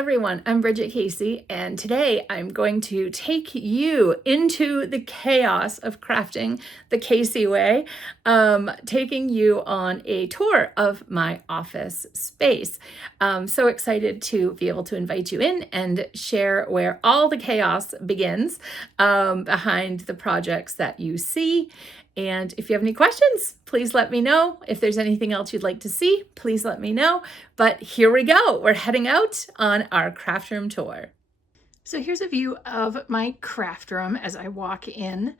everyone, I'm Bridget Casey, and today I'm going to take you into the chaos of crafting the Casey way, taking you on a tour of my office space. I'm so excited to be able to invite you in and share where all the chaos begins behind the projects that you see. And if you have any questions, please let me know. If there's anything else you'd like to see, please let me know. But here we go. We're heading out on our craft room tour. So here's a view of my craft room as I walk in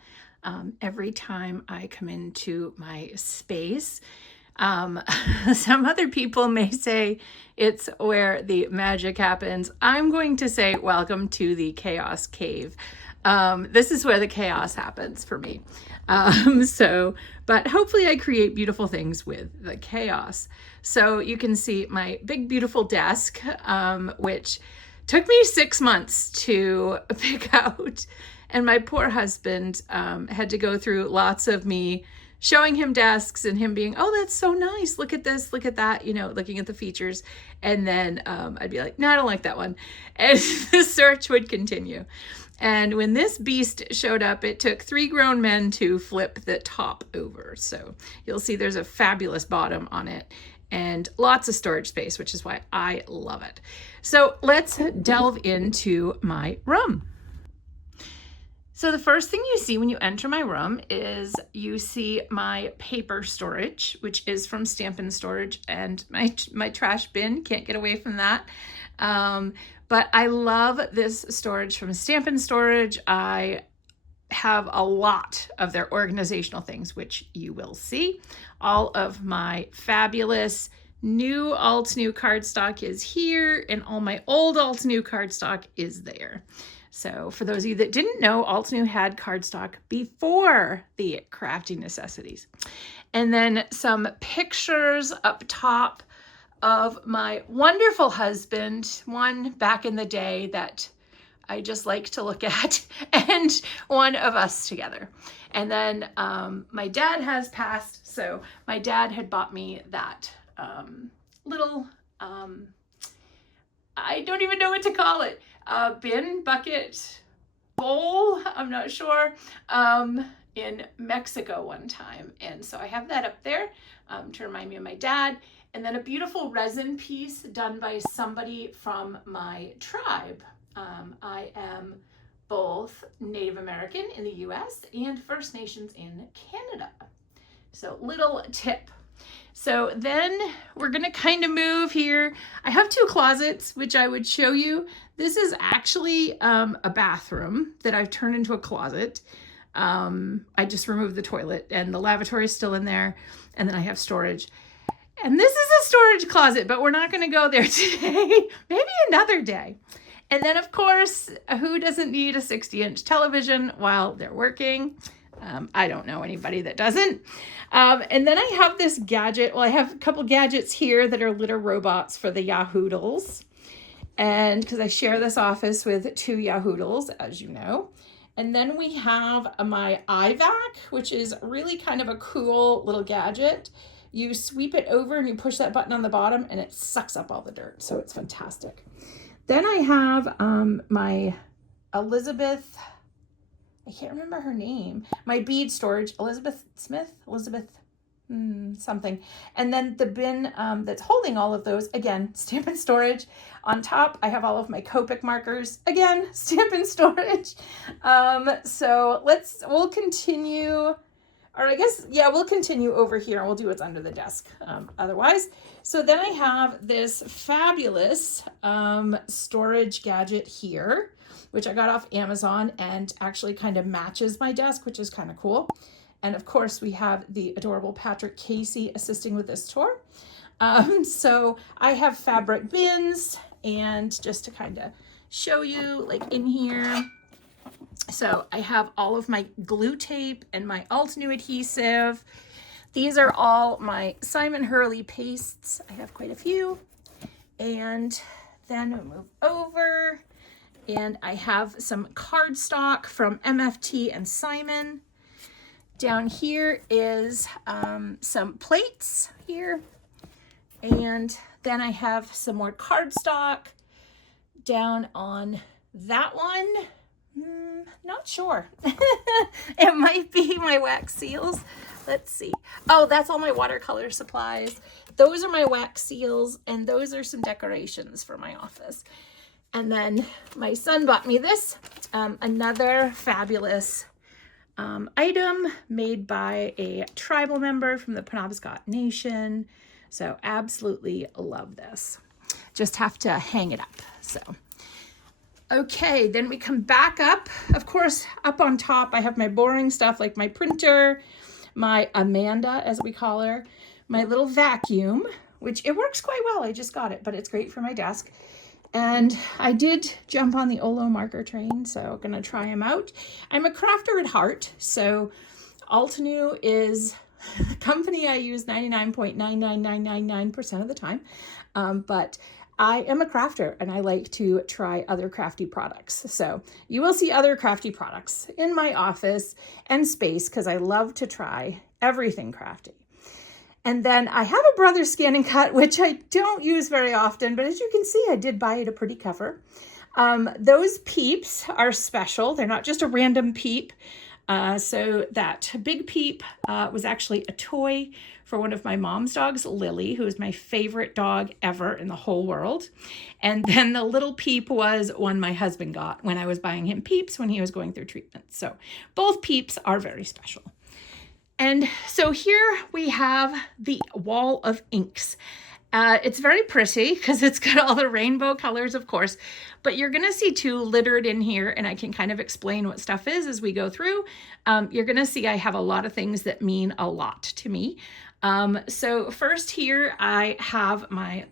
every time I come into my space. Some other people may say it's where the magic happens. I'm going to say welcome to the chaos cave. This is where the chaos happens for me. But hopefully I create beautiful things with the chaos. So you can see my big, beautiful desk, which took me 6 months to pick out. And my poor husband had to go through lots of me showing him desks and him being, oh, that's so nice. Look at this, look at that, you know, looking at the features. And then I'd be like, no, I don't like that one. And the search would continue. And when this beast showed up, it took 3 grown men to flip the top over. So you'll see there's a fabulous bottom on it and lots of storage space, which is why I love it. So let's delve into my room. So the first thing you see when you enter my room is you see my paper storage, which is from Stampin' Storage, and my trash bin, can't get away from that. But I love this storage from Stampin' Storage. I have a lot of their organizational things, which you will see. All of my fabulous new Altenew cardstock is here, and all my old Altenew cardstock is there. So for those of you that didn't know, Altenew had cardstock before the crafty necessities. And then some pictures up top of my wonderful husband, one back in the day that I just like to look at, and one of us together. And then my dad has passed, so my dad had bought me that little, I don't even know what to call it, bin, bucket, bowl, I'm not sure, in Mexico one time. And so I have that up there to remind me of my dad. And then a beautiful resin piece done by somebody from my tribe. I am both Native American in the US and First Nations in Canada. So little tip. So then we're gonna kind of move here. I have 2 closets, which I would show you. This is actually a bathroom that I've turned into a closet. I just removed the toilet and the lavatory is still in there. And then I have storage. And this is a storage closet, but we're not going to go there today. Maybe another day. And then, of course, who doesn't need a 60-inch television while they're working? I don't know anybody that doesn't. And then I have this gadget. Well, I have a couple gadgets here that are litter robots for the Yahoodles. And because I share this office with 2 Yahoodles, as you know. And then we have my iVac, which is really kind of a cool little gadget. You sweep it over and you push that button on the bottom and it sucks up all the dirt. So it's fantastic. Then I have my Elizabeth, I can't remember her name, my bead storage, Elizabeth something. And then the bin that's holding all of those, again, Stampin' Storage. On top, I have all of my Copic markers, again, Stampin' Storage. So we'll continue. Or I guess, yeah, we'll continue over here and we'll do what's under the desk otherwise. So then I have this fabulous storage gadget here, which I got off Amazon and actually kind of matches my desk, which is kind of cool. And of course, we have the adorable Patrick Casey assisting with this tour. So I have fabric bins, and just to kind of show you, like in here, so I have all of my glue tape and my Altenew adhesive. These are all my Simon Hurley pastes. I have quite a few. And then we'll move over. And I have some cardstock from MFT and Simon. Down here is some plates here. And then I have some more cardstock. down on that one. Not sure. It might be my wax seals. Let's see. Oh, that's all my watercolor supplies. Those are my wax seals, and those are some decorations for my office. And then my son bought me this, another fabulous item made by a tribal member from the Penobscot Nation. So absolutely love this. Just have to hang it up. So, okay, then we come back up. Of course, up on top, I have my boring stuff like my printer, my Amanda, as we call her, my little vacuum, which it works quite well. I just got it, but it's great for my desk. And I did jump on the Olo marker train, so I'm gonna try them out. I'm a crafter at heart, so Altenew is the company I use 99.99999% of the time, but I am a crafter and I like to try other crafty products. So you will see other crafty products in my office and space because I love to try everything crafty. And then I have a Brothers Scan and Cut, which I don't use very often, but as you can see, I did buy it a pretty cover. Those peeps are special. They're not just a random peep. So that big peep was actually a toy for one of my mom's dogs, Lily, who is my favorite dog ever in the whole world. And then the little peep was one my husband got when I was buying him peeps when he was going through treatment. So both peeps are very special. And so here we have the wall of inks. It's very pretty because it's got all the rainbow colors, of course, but you're going to see two littered in here, and I can kind of explain what stuff is as we go through. You're going to see I have a lot of things that mean a lot to me. So first here I have my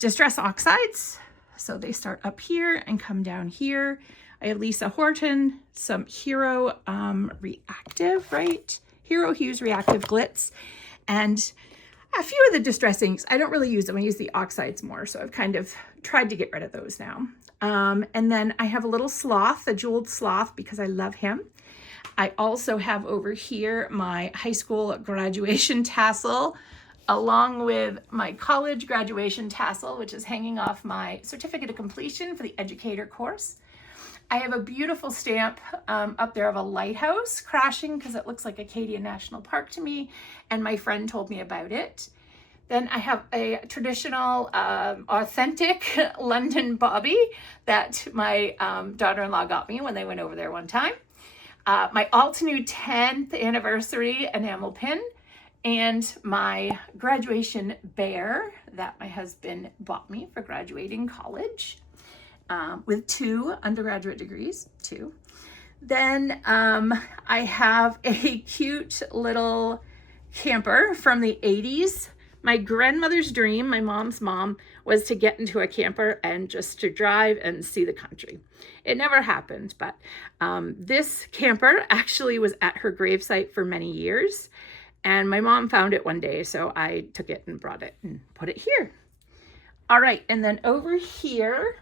Distress Oxides. So they start up here and come down here. I have Lisa Horton, some Hero Reactive, right? Hero Hues Reactive Glitz, and a few of the Distress inks. I don't really use them. I use the oxides more, so I've kind of tried to get rid of those now. And then I have a little sloth, a jeweled sloth, because I love him. I also have over here my high school graduation tassel, along with my college graduation tassel, which is hanging off my certificate of completion for the educator course. I have a beautiful stamp up there of a lighthouse crashing because it looks like Acadia National Park to me, and my friend told me about it. Then I have a traditional, authentic London bobby that my daughter-in-law got me when they went over there one time. My Altenew 10th anniversary enamel pin, and my graduation bear that my husband bought me for graduating college. With 2 undergraduate degrees, 2. Then I have a cute little camper from the 80s. My grandmother's dream, my mom's mom, was to get into a camper and just to drive and see the country. It never happened, but this camper actually was at her gravesite for many years. And my mom found it one day, so I took it and brought it and put it here. All right, and then over here,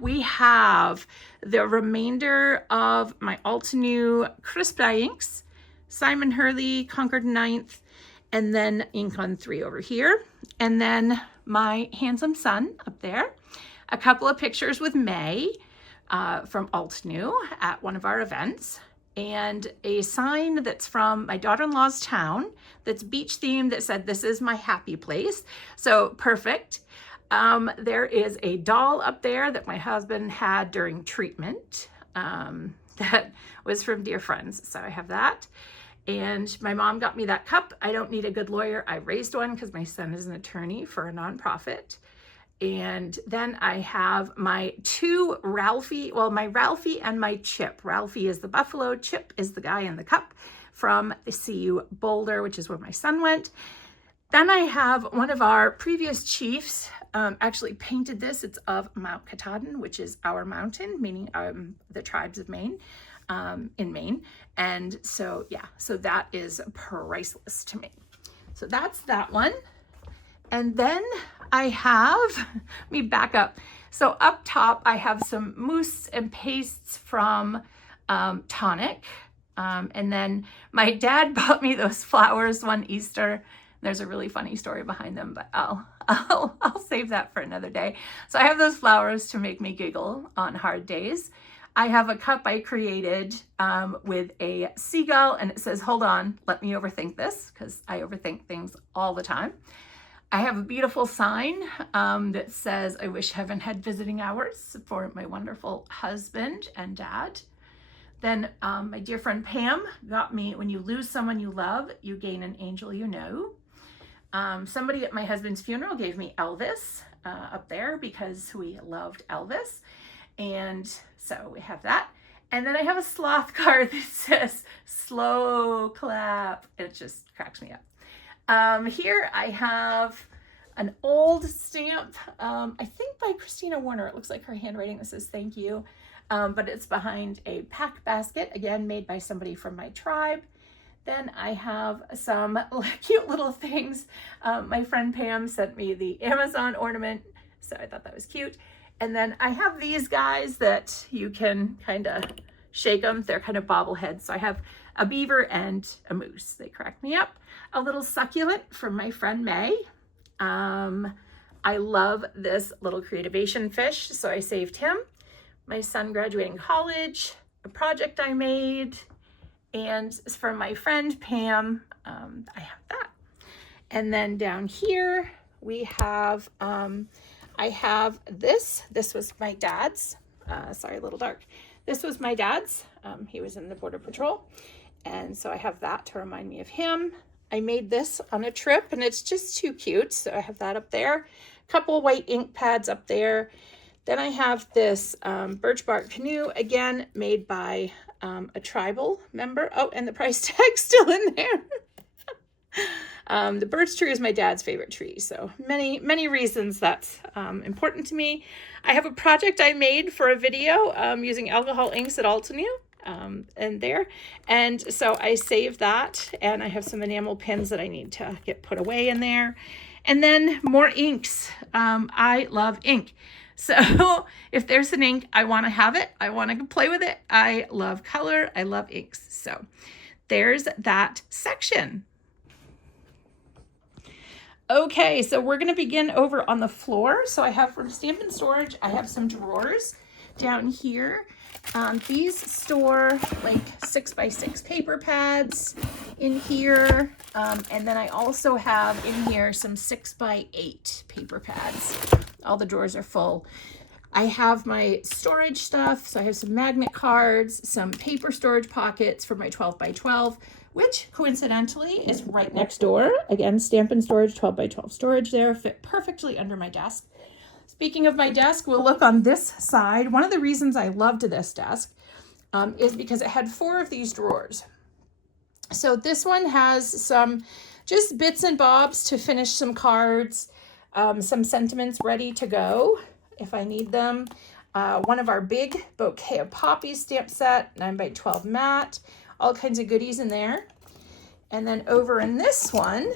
we have the remainder of my Altenew Crisp Dye inks, Simon Hurley, Concord 9th, and then ink on 3 over here. And then my handsome son up there, a couple of pictures with May from Altenew at one of our events, and a sign that's from my daughter-in-law's town that's beach themed that said, "This is my happy place." So perfect. There is a doll up there that my husband had during treatment that was from dear friends. So I have that. And my mom got me that cup. I don't need a good lawyer. I raised one because my son is an attorney for a nonprofit. And then I have my 2 Ralphie, well, my Ralphie and my Chip. Ralphie is the buffalo, Chip is the guy in the cup from the CU Boulder, which is where my son went. Then I have one of our previous chiefs actually painted this. It's of Mount Katahdin, which is our mountain, meaning the tribes of Maine, in Maine. And so, yeah, so that is priceless to me. So that's that one. And then I have, let me back up. So up top, I have some mousse and pastes from Tonic. And then my dad bought me those flowers one Easter There's a really funny story behind them, but I'll save that for another day. So I have those flowers to make me giggle on hard days. I have a cup I created with a seagull, and it says, "Hold on, let me overthink this," because I overthink things all the time. I have a beautiful sign that says, "I wish heaven had visiting hours" for my wonderful husband and dad. Then my dear friend Pam got me, "When you lose someone you love, you gain an angel you know." Somebody at my husband's funeral gave me Elvis up there because we loved Elvis. And so we have that. And then I have a sloth card that says "slow clap." It just cracks me up. Here I have an old stamp, I think by Christina Warner. It looks like her handwriting that says "thank you." But it's behind a pack basket, again, made by somebody from my tribe. Then I have some cute little things. My friend Pam sent me the Amazon ornament, so I thought that was cute. And then I have these guys that you can kind of shake them. They're kind of bobbleheads. So I have a beaver and a moose. They crack me up. A little succulent from my friend May. I love this little creativation fish, so I saved him. My son graduating college, a project I made, and from my friend Pam, I have that. And then down here we have, I have this. This was my dad's. Sorry, a little dark. This was my dad's. He was in the Border Patrol. And so I have that to remind me of him. I made this on a trip, and it's just too cute. So I have that up there. A couple white ink pads up there. Then I have this birch bark canoe, again, made by a tribal member. Oh, and the price tag's still in there. The birch tree is my dad's favorite tree, so many reasons that's important to me. I have a project I made for a video using alcohol inks at Altenew, and so I saved that, and I have some enamel pins that I need to get put away in there. And then more inks. I love ink. So if there's an ink, I want to have it. I want to play with it. I love color. I love inks. So there's that section. Okay, so we're going to begin over on the floor. So I have from Stampin' Storage, I have some drawers down here. These store like 6x6 paper pads in here. And then I also have in here some 6x8 paper pads. All the drawers are full. I have my storage stuff. So I have some magnet cards, some paper storage pockets for my 12x12, which coincidentally is right next door. Again, Stampin' Storage, 12x12 storage there, fit perfectly under my desk. Speaking of my desk, we'll look on this side. One of the reasons I loved this desk is because it had 4 of these drawers. So this one has some just bits and bobs to finish some cards, some sentiments ready to go if I need them. One of our big bouquet of poppies stamp set, 9x12 matte, all kinds of goodies in there. And then over in this one,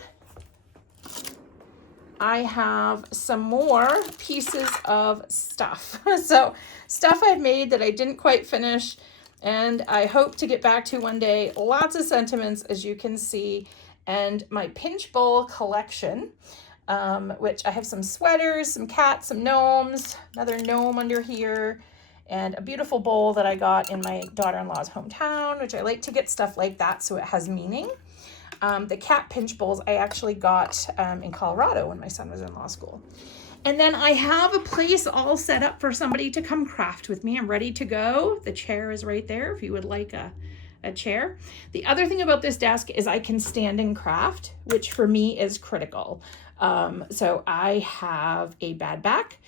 I have some more pieces of stuff. So stuff I've made that I didn't quite finish and I hope to get back to one day. Lots of sentiments, as you can see, and my pinch bowl collection, which I have some sweaters, some cats, some gnomes, another gnome under here, and a beautiful bowl that I got in my daughter-in-law's hometown, which I like to get stuff like that so it has meaning. The cat pinch bowls I actually got in Colorado when my son was in law school. And then I have a place all set up for somebody to come craft with me. I'm ready to go. The chair is right there if you would like a chair. The other thing about this desk is I can stand and craft, which for me is critical. So I have a bad back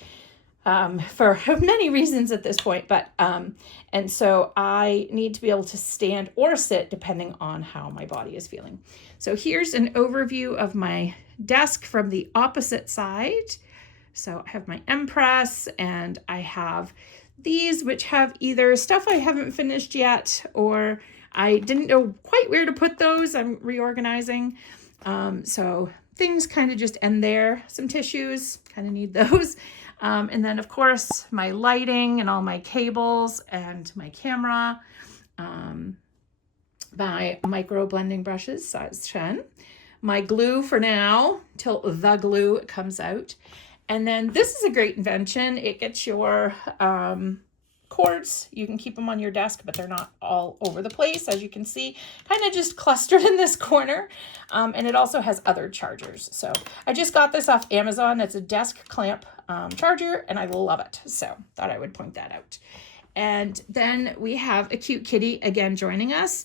for many reasons at this point, but and so I need to be able to stand or sit depending on how my body is feeling. So here's an overview of my desk from the opposite side. So I have my Empress and I have these, which have either stuff I haven't finished yet or I didn't know quite where to put those. I'm reorganizing. So things kind of just end there. Some tissues, kind of need those. And then of course my lighting and all my cables and my camera, my micro blending brushes, size 10, my glue for now till the glue comes out. And then this is a great invention. It gets your cords. You can keep them on your desk, but they're not all over the place, as you can see, kind of just clustered in this corner. And it also has other chargers. So I just got this off Amazon. It's a desk clamp charger, and I love it. So thought I would point that out. And then we have a cute kitty again joining us.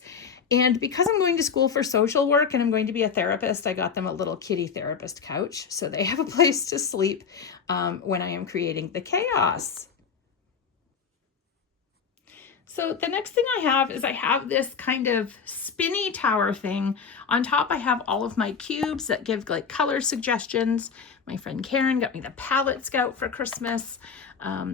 And because I'm going to school for social work and I'm going to be a therapist, I got them a little kitty therapist couch. So they have a place to sleep when I am creating the chaos. So the next thing I have is I have this kind of spinny tower thing. On top, I have all of my cubes that give like color suggestions. My friend Karen got me the Palette Scout for Christmas.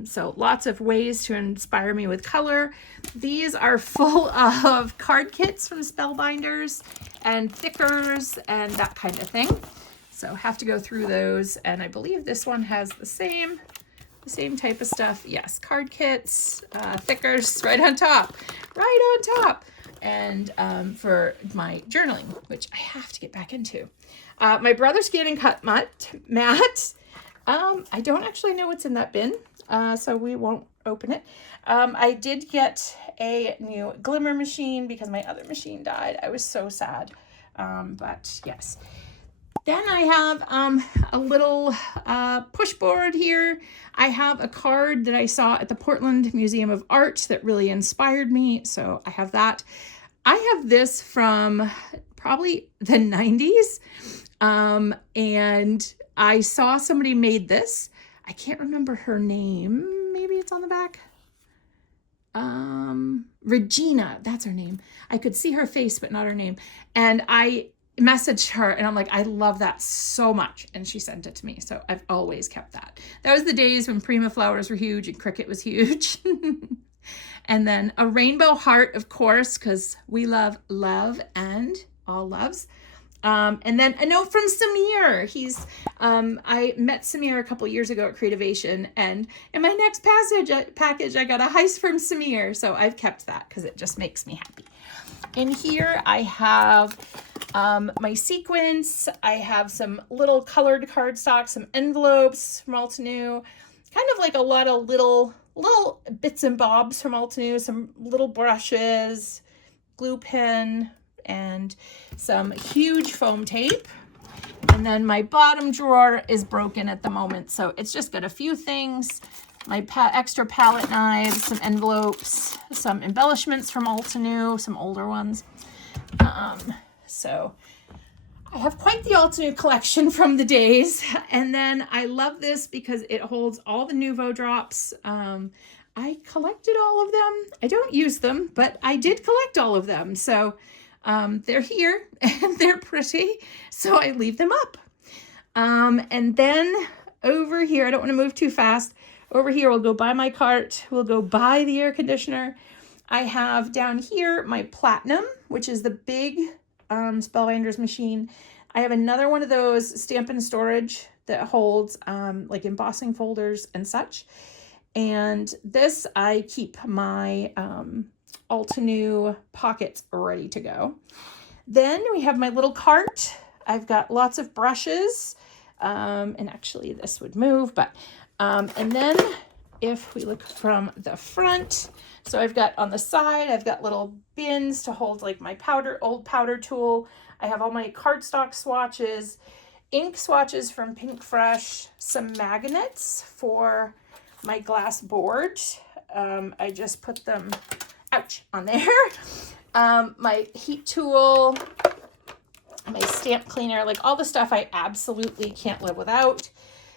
So lots of ways to inspire me with color. These are full of card kits from Spellbinders and thickers and that kind of thing. So have to go through those. And I believe this one has the same type of stuff. Yes, card kits, thickers right on top. And for my journaling, which I have to get back into. My brother's scan and cut mat. I don't actually know what's in that bin, so we won't open it. I did get a new glimmer machine because my other machine died. I was so sad, but yes. Then I have a little push board here. I have a card that I saw at the Portland Museum of Art that really inspired me, so I have that. I have this from probably the 90s, and I saw somebody made this. I can't remember her name. Maybe it's on the back. Regina, that's her name. I could see her face, but not her name. And I messaged her and I'm like, I love that so much. And she sent it to me. So I've always kept that. That was the days when Prima flowers were huge and Cricut was huge. And then a rainbow heart, of course, because we love love and all loves. And then a note from Samir. I met Samir a couple years ago at Creativation, and in my next package, I got a heist from Samir. So I've kept that because it just makes me happy. In here, I have my sequins. I have some little colored cardstock, some envelopes from Altenew, kind of like a lot of little bits and bobs from Altenew, some little brushes, glue pen, and some huge foam tape. And then my bottom drawer is broken at the moment, so it's just got a few things. My extra palette knives, some envelopes, some embellishments from Altenew, some older ones. So I have quite the Altenew collection from the days. And then I love this because it holds all the Nuvo drops. I collected all of them. I don't use them, but I did collect all of them. So they're here and they're pretty. So I leave them up. And then over here, I don't want to move too fast. Over here, we'll go buy my cart. We'll go buy the air conditioner. I have down here my Platinum, which is the big Spellbinders machine. I have another one of those Stamp and Storage that holds like embossing folders and such. And this, I keep my Altenew Pockets ready to go. Then we have my little cart. I've got lots of brushes. And actually this would move, but and then if we look from the front, so I've got on the side, I've got little bins to hold like my old powder tool. I have all my cardstock swatches, ink swatches from Pink Fresh, some magnets for my glass board. I just put them, on there. My heat tool, my stamp cleaner, like all the stuff I absolutely can't live without.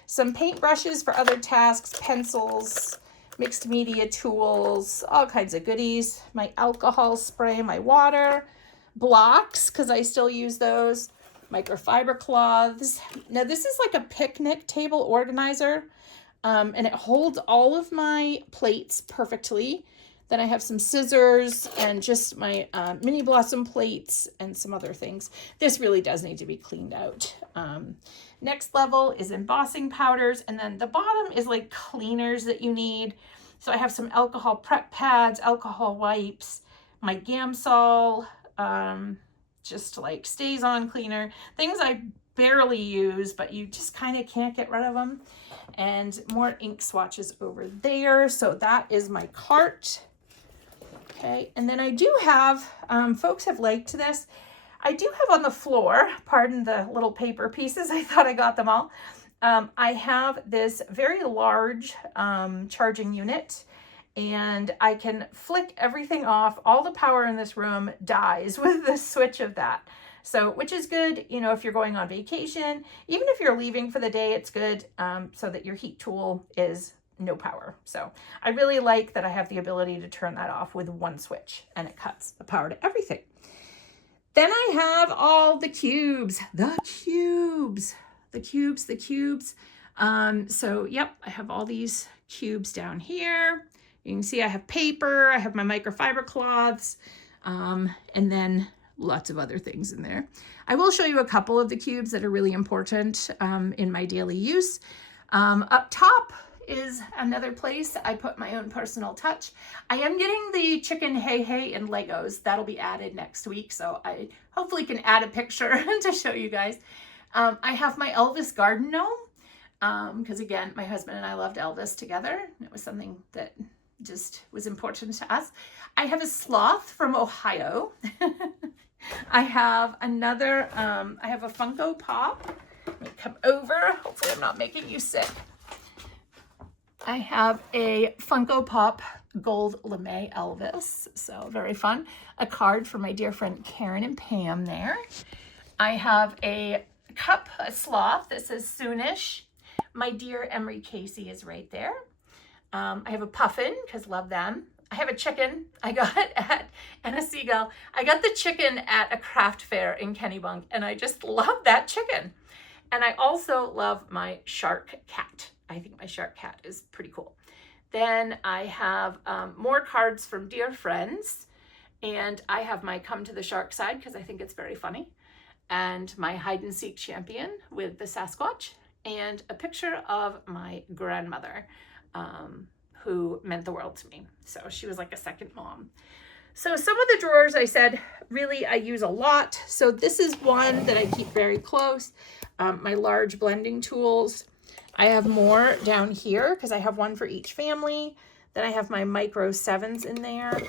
Some paint brushes for other tasks, pencils, mixed media tools, all kinds of goodies. My alcohol spray, my water, blocks, because I still use those, microfiber cloths. Now this is like a picnic table organizer, and it holds all of my plates perfectly. Then I have some scissors and just my mini blossom plates and some other things. This really does need to be cleaned out. Next level is embossing powders. And then the bottom is like cleaners that you need. So I have some alcohol prep pads, alcohol wipes, my Gamsol just like stays on cleaner. Things I barely use, but you just kind of can't get rid of them. And more ink swatches over there. So that is my cart. Okay, and then I do have, folks have liked this. I do have on the floor, pardon the little paper pieces, I thought I got them all. I have this very large charging unit, and I can flick everything off. All the power in this room dies with the switch of that. So, which is good, you know, if you're going on vacation, even if you're leaving for the day, it's good so that your heat tool is no power. So I really like that I have the ability to turn that off with one switch, and it cuts the power to everything. Then I have all the cubes, so yep, I have all these cubes down here. You can see I have paper, I have my microfiber cloths, and then lots of other things in there. I will show you a couple of the cubes that are really important in my daily use. Up top is another place I put my own personal touch. I am getting the chicken hey in Legos. That'll be added next week, so I hopefully can add a picture to show you guys. I have my Elvis garden gnome, because again, my husband and I loved Elvis together. It was something that just was important to us. I have a sloth from Ohio. I have another, I have a Funko Pop. Let me come over. Hopefully I'm not making you sick. I have a Funko Pop Gold Lame Elvis, so very fun. A card for my dear friend Karen and Pam there. I have a cup, a sloth that says Soonish. My dear Emery Casey is right there. I have a puffin, because love them. I have a chicken I got and a seagull. I got the chicken at a craft fair in Kennebunk, and I just love that chicken. And I also love my shark cat. I think my shark cat is pretty cool. Then I have more cards from dear friends, and I have my Come to the Shark side because I think it's very funny, and my hide and seek champion with the Sasquatch, and a picture of my grandmother who meant the world to me. So she was like a second mom. So some of the drawers I said really I use a lot. So this is one that I keep very close. My large blending tools. I have more down here because I have one for each family. Then I have my micro 7s in there.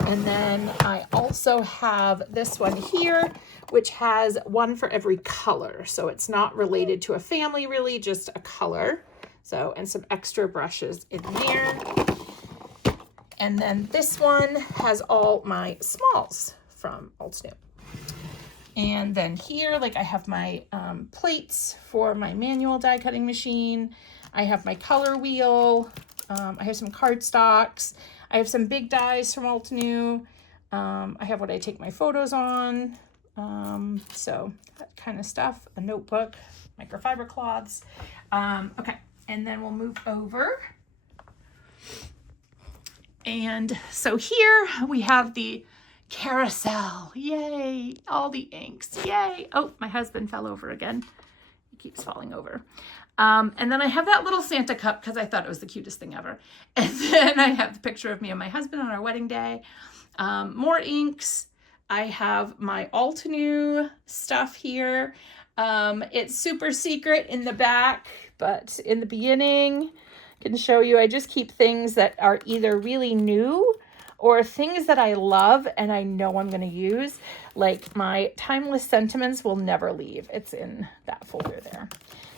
And then I also have this one here, which has one for every color. So it's not related to a family really, just a color. So, and some extra brushes in there. And then this one has all my smalls from Altenew. And then here, like I have my plates for my manual die cutting machine. I have my color wheel. I have some cardstocks. I have some big dies from Altenew. I have what I take my photos on. So that kind of stuff. A notebook, microfiber cloths. Okay, and then we'll move over. And so here we have the Carousel. Yay, all the inks. Yay. Oh, my husband fell over again. He keeps falling over. And then I have that little Santa cup because I thought it was the cutest thing ever. And then I have the picture of me and my husband on our wedding day. More inks. I have my Altenew stuff here. It's super secret in the back, but in the beginning, I can show you. I just keep things that are either really new or things that I love and I know I'm going to use. Like my Timeless Sentiments will never leave. It's in that folder there.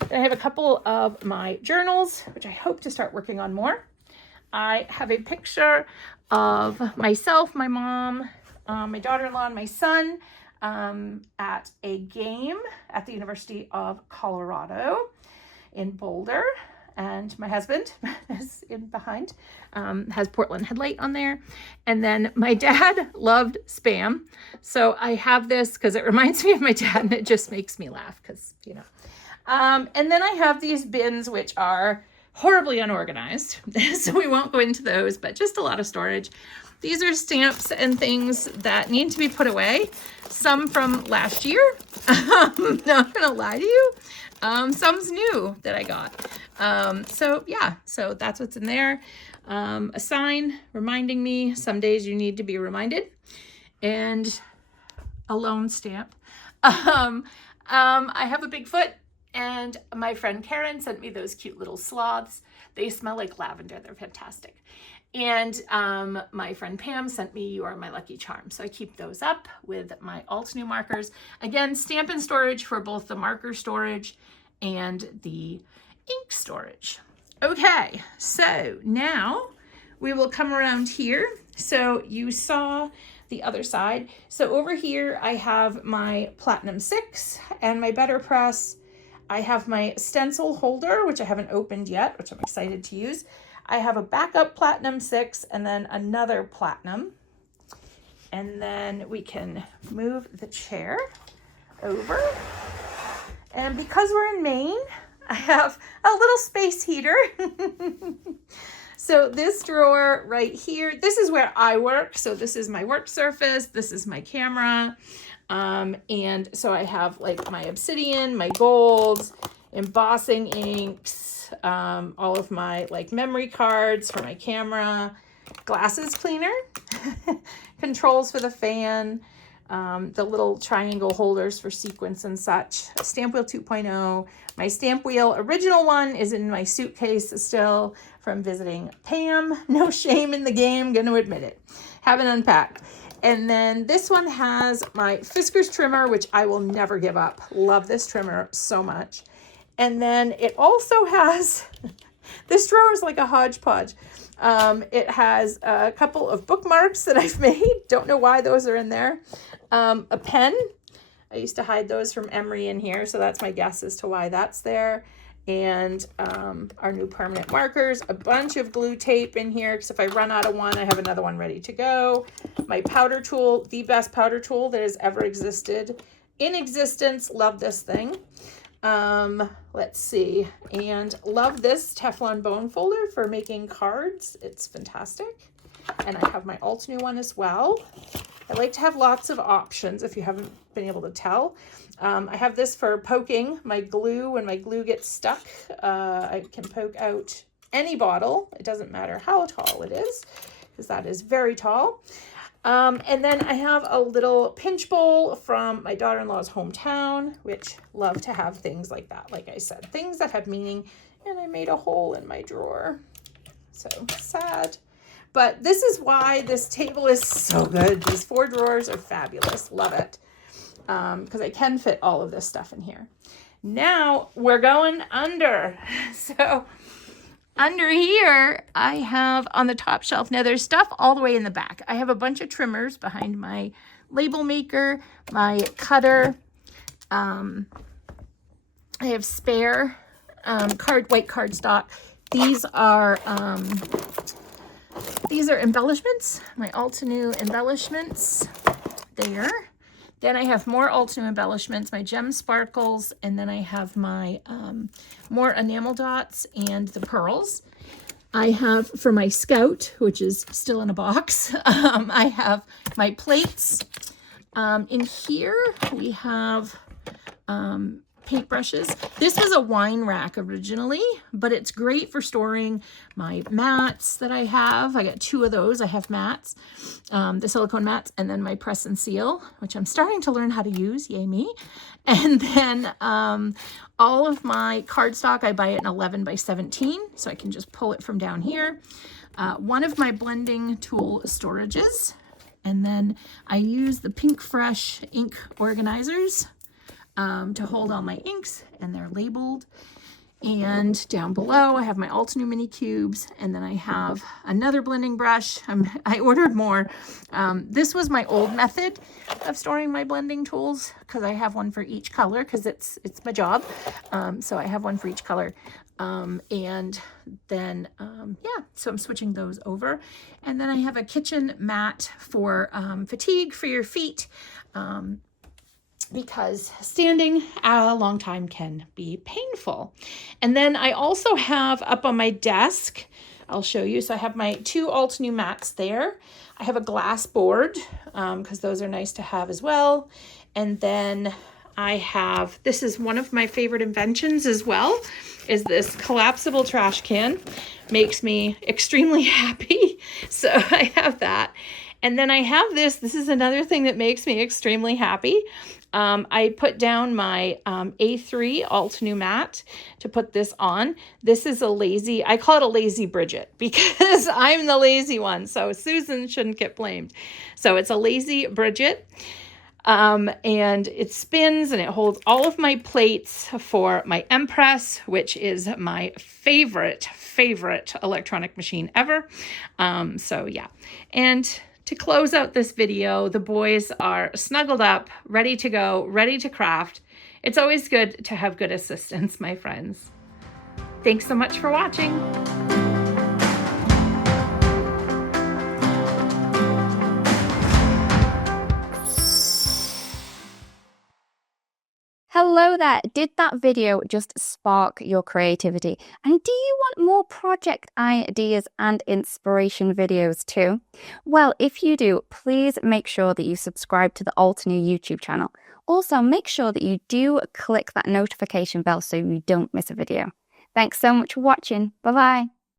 Then I have a couple of my journals, which I hope to start working on more. I have a picture of myself, my mom, my daughter-in-law, and my son at a game at the University of Colorado in Boulder. And my husband is in behind, has Portland Headlight on there. And then my dad loved Spam. So I have this because it reminds me of my dad and it just makes me laugh because, you know. And then I have these bins, which are horribly unorganized. So we won't go into those, but just a lot of storage. These are stamps and things that need to be put away. Some from last year. Not gonna lie to you. Some's new that I got. So yeah, so that's what's in there. A sign reminding me some days you need to be reminded. And a lone stamp. I have a big foot, and my friend Karen sent me those cute little sloths. They smell like lavender. They're fantastic. And my friend Pam sent me You Are My Lucky Charm. So I keep those up with my Altenew markers. Again, Stampin' storage for both the marker storage and the ink storage. Okay, so now we will come around here. So you saw the other side. So over here I have my Platinum 6 and my Better Press. I have my stencil holder, which I haven't opened yet, which I'm excited to use. I have a backup Platinum 6 and then another Platinum. And then we can move the chair over. And because we're in Maine, I have a little space heater. So this drawer right here, this is where I work. So this is my work surface. This is my camera. And so I have like my obsidian, my golds, embossing inks, all of my like memory cards for my camera, glasses cleaner, controls for the fan, the little triangle holders for sequins and such, stamp wheel 2.0. My stamp wheel original one is in my suitcase still from visiting Pam. No shame in the game, gonna admit it. Haven't unpacked. And then this one has my Fiskars trimmer, which I will never give up. Love this trimmer so much. And then it also has, this drawer is like a hodgepodge. It has a couple of bookmarks that I've made. Don't know why those are in there. A pen. I used to hide those from Emery in here, so that's my guess as to why that's there. And our new permanent markers, a bunch of glue tape in here, because if I run out of one, I have another one ready to go. My powder tool, the best powder tool that has ever existed in existence. Love this thing. Let's see, and love this Teflon bone folder for making cards. It's fantastic. And I have my Altenew one as well. I like to have lots of options if you haven't been able to tell. I have this for poking my glue when my glue gets stuck. I can poke out any bottle. It doesn't matter how tall it is, because that is very tall. And then I have a little pinch bowl from my daughter-in-law's hometown, which love to have things like that. Like I said, things that have meaning. And I made a hole in my drawer. So sad. But this is why this table is so good. These 4 drawers are fabulous. Love it. Because I can fit all of this stuff in here. Now we're going under. So under here, I have on the top shelf, now there's stuff all the way in the back. I have a bunch of trimmers behind my label maker, my cutter. I have spare white cardstock. These are embellishments, my Altenew embellishments there. Then I have more Altenew embellishments, my gem sparkles, and then I have my more enamel dots and the pearls. I have for my Scout, which is still in a box, I have my plates. In here we have paintbrushes. This was a wine rack originally, but it's great for storing my mats that I have. I got 2 of those. I have mats, the silicone mats, and then my press and seal, which I'm starting to learn how to use. Yay me. And then all of my cardstock, I buy it in 11 by 17, so I can just pull it from down here. One of my blending tool storages, and then I use the Pink Fresh ink organizers to hold all my inks, and they're labeled. And down below I have my Altenew mini cubes, and then I have another blending brush. I ordered more. This was my old method of storing my blending tools, because I have one for each color, because it's my job. So I have one for each color. And then yeah, so I'm switching those over. And then I have a kitchen mat for fatigue for your feet, because standing a long time can be painful. And then I also have up on my desk, I'll show you. So I have my 2 Altenew mats there. I have a glass board, because those are nice to have as well. And then I have, this is one of my favorite inventions as well, is this collapsible trash can. Makes me extremely happy. So I have that. And then I have this is another thing that makes me extremely happy. I put down my A3 Altenew mat to put this on. This is I call it a lazy Bridget because I'm the lazy one. So Susan shouldn't get blamed. So it's a lazy Bridget. And it spins and it holds all of my plates for my Empress, which is my favorite electronic machine ever. So yeah. And to close out this video, the boys are snuggled up, ready to go, ready to craft. It's always good to have good assistance, my friends. Thanks so much for watching. Hello there. Did that video just spark your creativity? And do you want more project ideas and inspiration videos too? Well, if you do, please make sure that you subscribe to the Altenew YouTube channel. Also, make sure that you do click that notification bell so you don't miss a video. Thanks so much for watching. Bye-bye.